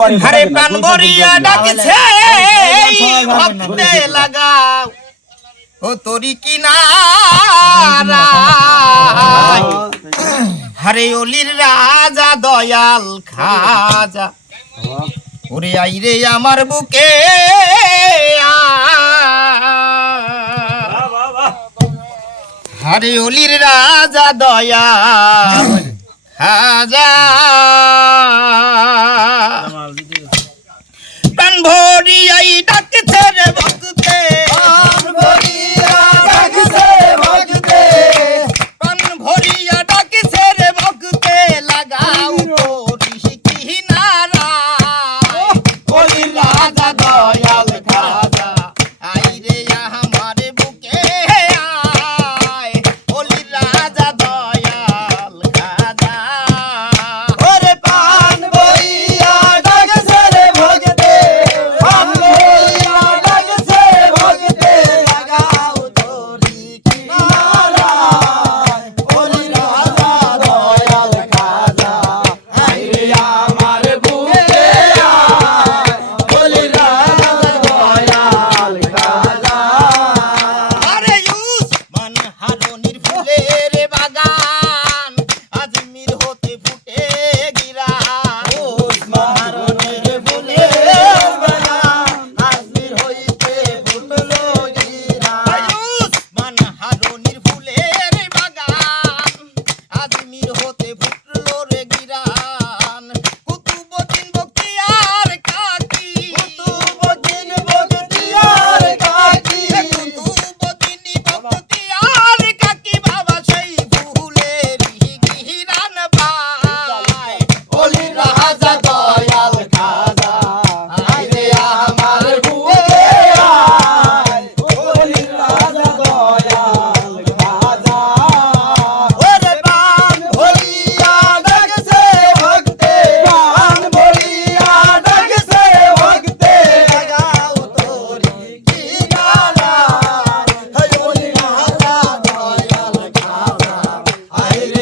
আরে প্রাণ ভরিয়া ডাকছে ভক্তে লাগাও। ও তোরি কিনারা। হরে অলির রাজা দয়াল খাজা। ওরে আইরে আমার বুকে হরে অলির রাজা দয়াল খাজা।